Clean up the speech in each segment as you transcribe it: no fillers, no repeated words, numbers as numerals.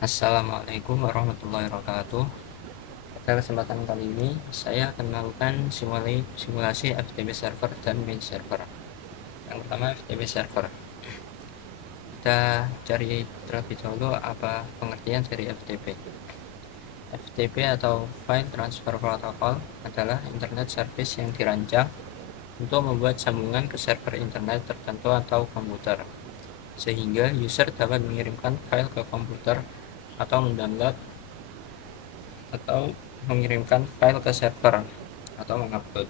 Assalamualaikum warahmatullahi wabarakatuh. Pada kesempatan kali ini, saya akan melakukan simulasi FTP server dan main server. Yang pertama, FTP server. Kita cari terlebih dahulu apa pengertian dari FTP. FTP atau File Transfer Protocol adalah Internet Service yang dirancang untuk membuat sambungan ke server internet tertentu atau komputer, sehingga user dapat mengirimkan file ke komputer atau mendownload atau mengirimkan file ke server atau mengupload.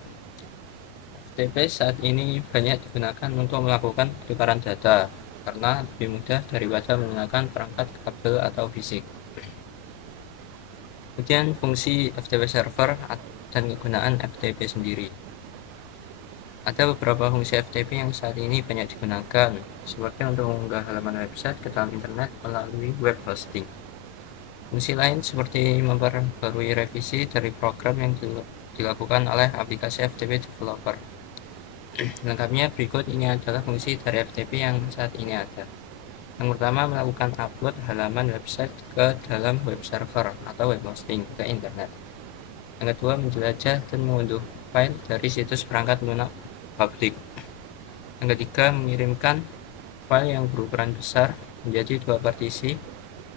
FTP saat ini banyak digunakan untuk melakukan pertukaran data karena lebih mudah daripada menggunakan perangkat kabel atau fisik. Kemudian fungsi FTP server dan kegunaan FTP sendiri. Ada beberapa fungsi FTP yang saat ini banyak digunakan, seperti untuk mengunggah halaman website ke dalam internet melalui web hosting. Fungsi lain seperti memperbarui revisi dari program yang dilakukan oleh aplikasi FTP developer. Lengkapnya berikut ini adalah fungsi dari FTP yang saat ini ada. Yang pertama, melakukan upload halaman website ke dalam web server atau web hosting ke internet. Yang kedua, menjelajah dan mengunduh file dari situs perangkat lunak publik. Yang ketiga, mengirimkan file yang berukuran besar menjadi dua partisi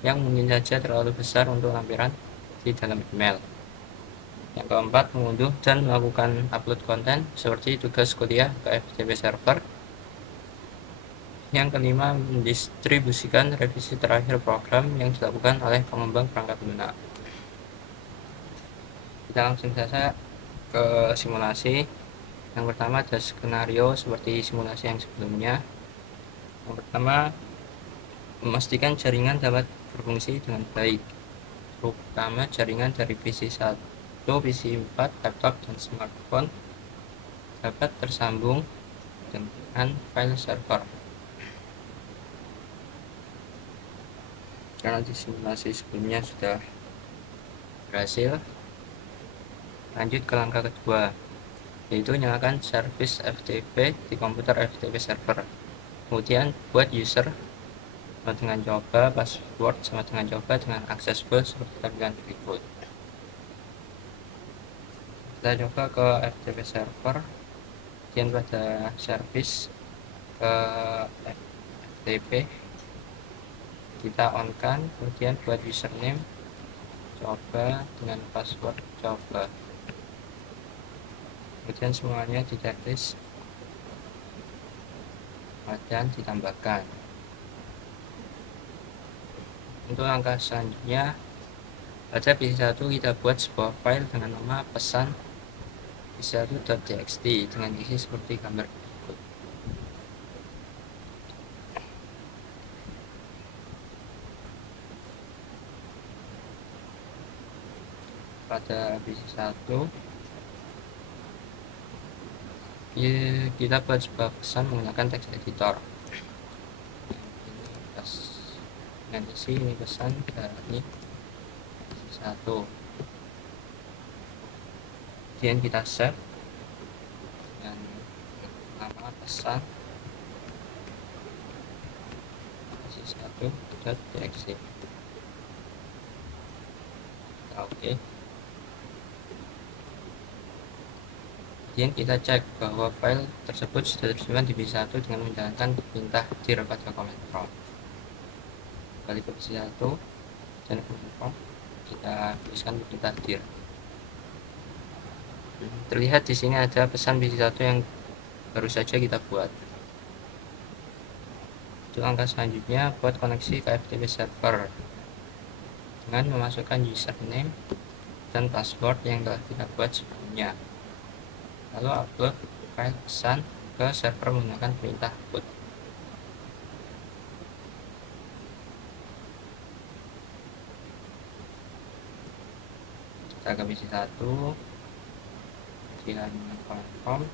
yang mungkin saja terlalu besar untuk lampiran di dalam email. Yang keempat, mengunduh dan melakukan upload konten seperti tugas kuliah ke FTP server. Yang kelima, mendistribusikan revisi terakhir program yang dilakukan oleh pengembang perangkat lunak. Kita langsung saja ke simulasi. Yang pertama ada skenario seperti simulasi yang sebelumnya. Yang pertama, memastikan jaringan dapat berfungsi dengan baik, terutama jaringan dari PC1, PC4, laptop, dan smartphone dapat tersambung dengan file server. Karena di simulasi sebelumnya sudah berhasil, lanjut ke langkah kedua, yaitu nyalakan service FTP di komputer FTP server. Kemudian buat user sama dengan coba, password sama dengan coba dengan accessible seperti tampilan berikut. Kita coba ke FTP server, kemudian pada service ke FTP kita on kan, kemudian buat username coba dengan password coba, kemudian semuanya di checklist dan ditambahkan. Untuk langkah selanjutnya, pada PC1 kita buat sebuah file dengan nama pesan PC1.txt dengan isi seperti gambar berikut. Pada PC1 kita buat sebuah pesan menggunakan text editor. Dengan isi ini pesan dari PC1. Kemudian kita save dengan nama pesan PC1.txt. Oke. Kemudian kita cek bahwa file tersebut sudah tersimpan di PC1 dengan menjalankan perintah dir pada command prompt. Balik ke PC1 dan command prompt, kita tuliskan perintah dir. Terlihat di sini ada pesan PC1 yang baru saja kita buat. Untuk langkah selanjutnya, buat koneksi ke FTP server dengan memasukkan username dan password yang telah kita buat sebelumnya. Lalu upload file pesan ke server menggunakan perintah put. Kita ke PC1, kemudian command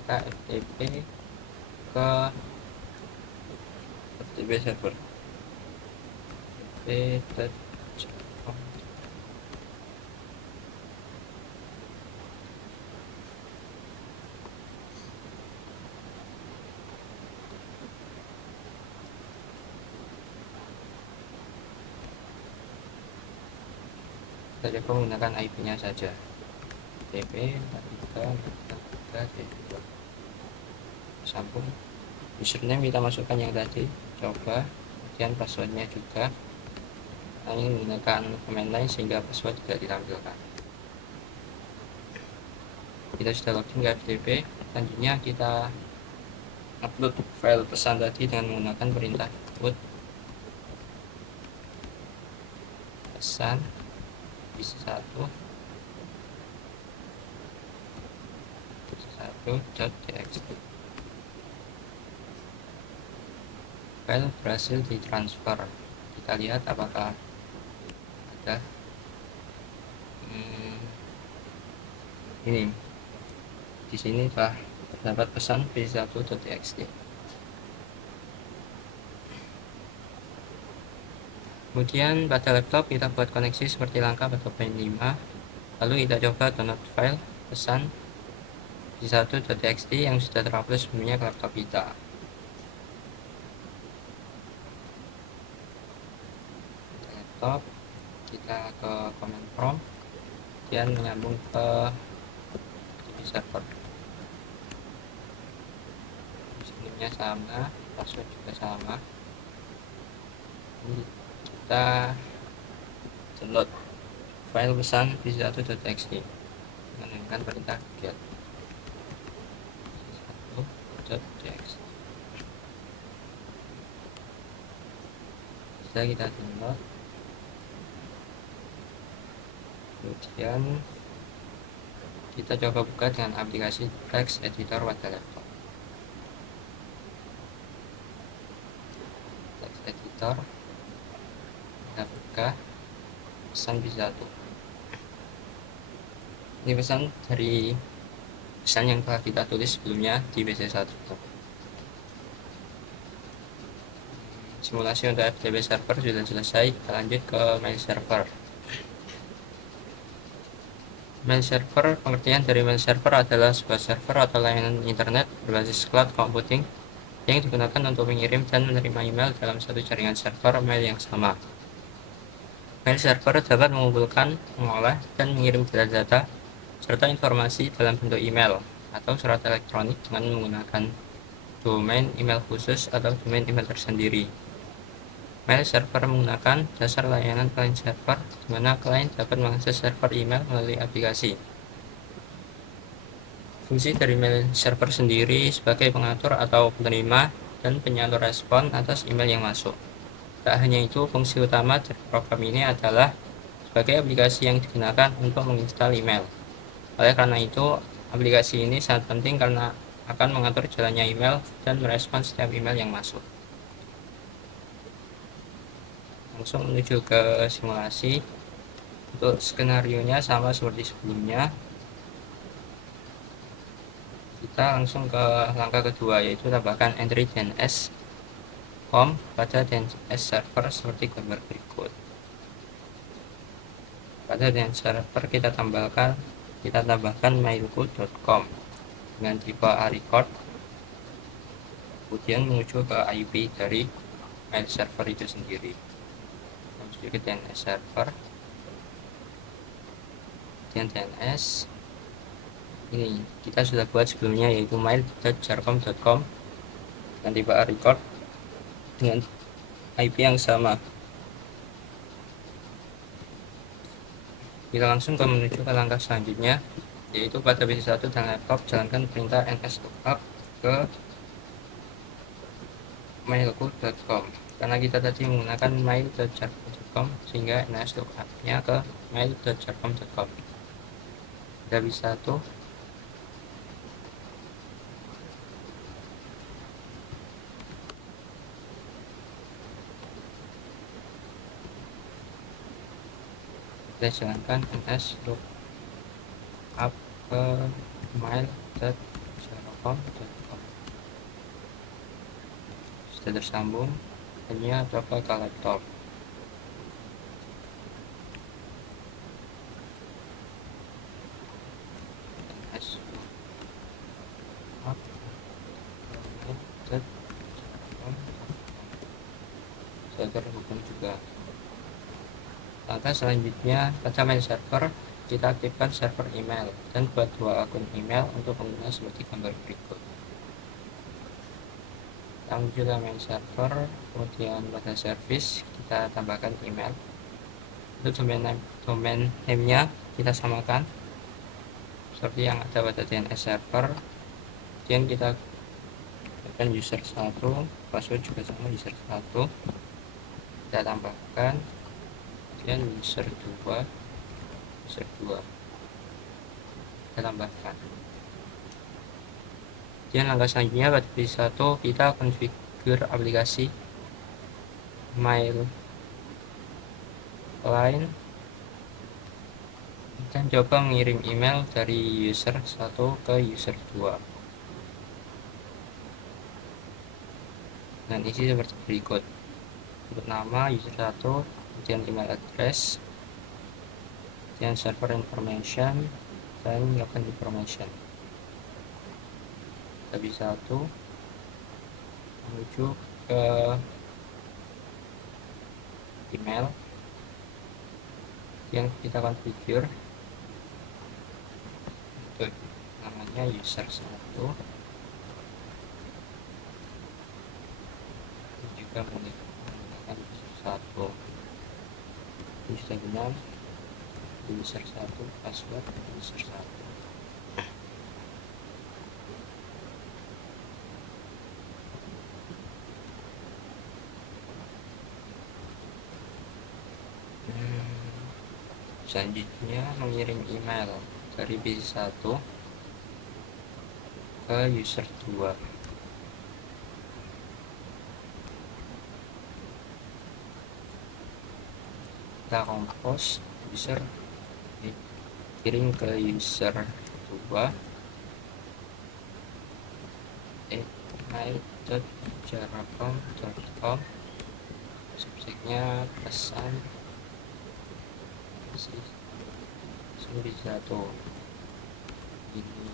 kita FTP ke FTP server. Kita coba menggunakan IP nya saja, tp 43 sambung. Username kita masukkan yang tadi, coba, kemudian passwordnya juga. Ini menggunakan command line sehingga password tidak ditampilkan. Kita sudah login ke FTP. Selanjutnya kita upload file pesan tadi dengan menggunakan perintah put pesan satu.txt. File berhasil ditransfer. Kita lihat apakah ada ini di sini telah terdapat pesan p1.txt. Kemudian pada laptop kita buat koneksi seperti langkah pada poin 5. Lalu kita coba download file pesan p1.txt yang sudah terupload sebelumnya ke laptop kita. Laptop, kita ke command prompt, kemudian menyambung ke server. Username-nya sama, password juga sama. Ini kita download file pesan p1.txt menggunakan perintah get p1.txt. Sudah kita download, kemudian kita coba buka dengan aplikasi text editor pada laptop. Text editor, kita buka pesan p1. Ini pesan dari pesan yang telah kita tulis sebelumnya di PC1. Simulasi untuk FTP server sudah selesai. Kita lanjut ke mail server. Mail server, pengertian dari mail server adalah sebuah server atau layanan internet berbasis cloud computing yang digunakan untuk mengirim dan menerima email dalam satu jaringan server mail yang sama. Mail server dapat mengumpulkan, mengolah, dan mengirim data-data serta informasi dalam bentuk email atau surat elektronik dengan menggunakan domain email khusus atau domain email tersendiri. Mail server menggunakan dasar layanan client server, di mana client dapat mengakses server email melalui aplikasi. Fungsi dari mail server sendiri sebagai pengatur atau penerima dan penyalur respon atas email yang masuk. Tak hanya itu, fungsi utama dari program ini adalah sebagai aplikasi yang digunakan untuk menginstal email. Oleh karena itu, aplikasi ini sangat penting karena akan mengatur jalannya email dan merespon setiap email yang masuk. Langsung menuju ke simulasi. Untuk skenario-nya sama seperti sebelumnya. Kita langsung ke langkah kedua, yaitu tambahkan entry DNS com pada DNS server seperti gambar berikut. Pada DNS server kita tambahkan mailku.com dengan tipe record, kemudian menuju ke IP dari mail server itu sendiri. Menuju ke DNS server, kemudian DNS ini kita sudah buat sebelumnya, yaitu mail.jarcom.com dengan tipe record dengan IP yang sama. Kita langsung menuju ke langkah selanjutnya, yaitu pada PC1 dan laptop jalankan perintah nslookup ke mailku.com. Karena kita tadi menggunakan mail.jarcom sehingga nslookup-nya ke mail.jarcom.com. Kita bisa tuh kita jalankan nslookup ke mail.jarcom.com. Sudah tersambung, hanya coba ke laptop. Sudah terhubung juga. Langkah selanjutnya, pada main server, kita aktifkan server email dan buat 2 akun email untuk pengguna seperti gambar berikut. Kita menuju ke main server, kemudian pada service kita tambahkan email. Untuk domain name-nya kita samakan seperti yang ada pada DNS server. Kemudian kita tambahkan user 1, password juga sama user 1, kita tambahkan, kemudian user 2 kita tambahkan. Kemudian langkah selanjutnya pada page 1 kita konfigur aplikasi mail line dan coba mengirim email dari user 1 ke user 2 dan isi seperti berikut: untuk nama user 1, kemudian email address, kemudian server information, dan login information. Tab 1 menuju ke email yang kita konfigur untuk namanya user 1 dan juga menggunakan user 1. Ini sudah benar, user 1, password user 1. Selanjutnya mengirim email dari page 1 ke user 2. Kita compose user kirim ke user 2 mail.jaracom.com, subjeknya pesan isi 1. Ini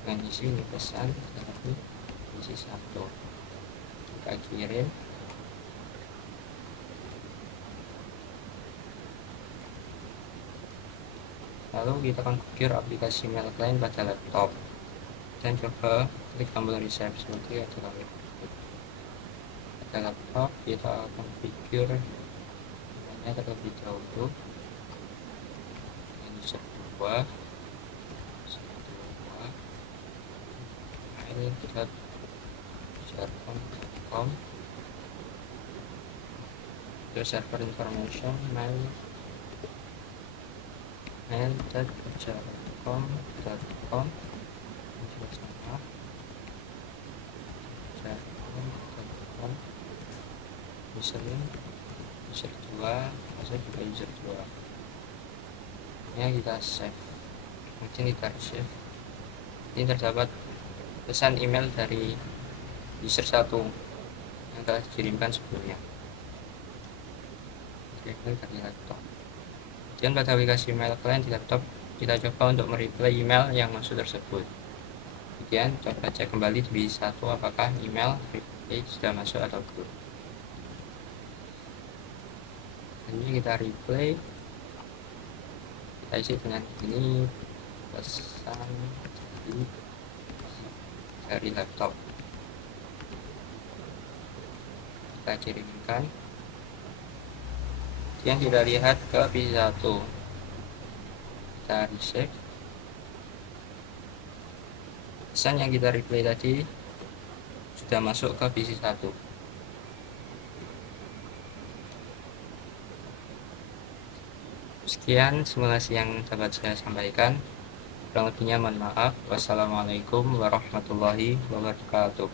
dengan isi ini pesan tapi isi 1. Kita kirim. Lalu kita konfigur aplikasi mail client pada laptop dan coba klik tombol reset seperti yang ada pada laptop. Kita konfigur namanya terlebih dahulu dengan user 2 mail.jaracom.com, untuk server information mail.jaracom.com juga sama jaracom.com, username user 2, password juga user 2. Ini kita save, kemudian kita save. Ini terdapat pesan email dari user 1 yang telah dikirimkan sebelumnya. Dari laptop. Kemudian pada aplikasi mail client di laptop kita coba untuk mereply email yang masuk tersebut. Kemudian coba cek kembali di 1 apakah email reply sudah masuk atau belum. Ini kita replay, kita isi dengan ini pesan dari laptop, kita kirimkan. Yang kita lihat ke page 1, kita receive, pesan yang kita replay tadi sudah masuk ke page 1. Sekian simulasi yang dapat saya sampaikan, kurang lebihnya mohon maaf. Wassalamualaikum warahmatullahi wabarakatuh.